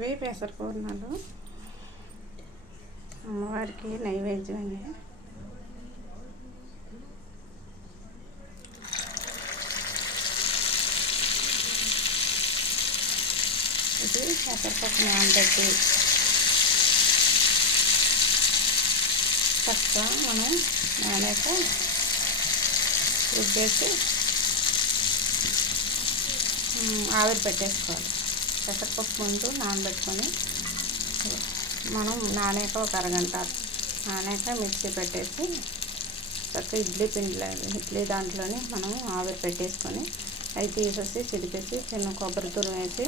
ఇవి పెసర పూర్ణాలు అమ్మవారికి నైవేద్యం అండి. ఇది పెసరపప్పు నానబెట్టి చక్కగా మనం నానాక రుబ్బేసి ఆవిరి పెట్టేసుకోవాలి. పెసరపప్పు ముందు నానబెట్టుకొని మనం నానాక ఒక అరగంట నానాక మిక్సీ పెట్టేసి చక్కగా ఇడ్లీ దాంట్లోని మనం ఆవిరి పెట్టేసుకొని అవి తీసేసి చిదిపేసి చిన్న కొబ్బరి తురుము వేసి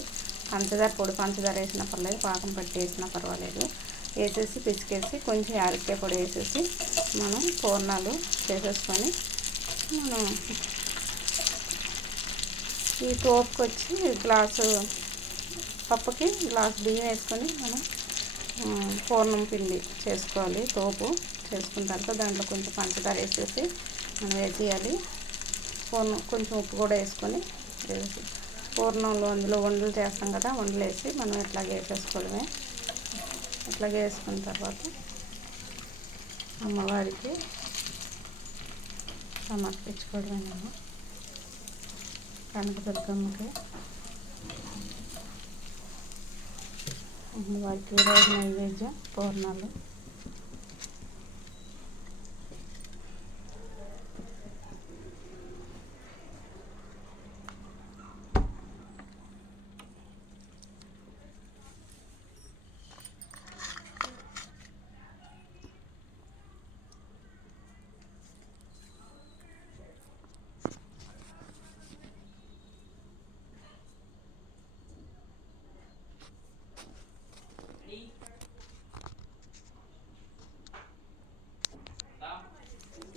పొడి పంచదార వేసినా పర్లేదు, పాకం పట్టి వేసినా పర్వాలేదు, వేసేసి పిసికేసి కొంచెం యాలక్కాయ పొడి వేసేసి మనం పూర్ణాలు చేసేసుకొని మనం ఈ టోప్కి వచ్చి గ్లాసు పప్పుకి గ్లాసు బియ్యం వేసుకొని మనం పూర్ణం పిండి చేసుకోవాలి. తోపు చేసుకున్న తర్వాత దాంట్లో కొంచెం పంచదార వేసేసి మనం వేసేయాలి. పూర్ణం కొంచెం ఉప్పు కూడా వేసుకొని పూర్ణంలో అందులో ఉండలు చేస్తాం కదా, ఉండలు వేసి మనం ఇట్లాగే వేసేసుకోవడమే. ఇట్లాగే వేసుకున్న తర్వాత అమ్మవారికి సమర్పించుకోవడమే. నేను కనకదుర్గమ్మకి అమ్మవారికి ఈరోజు నైవేద్యం పూర్ణాలు.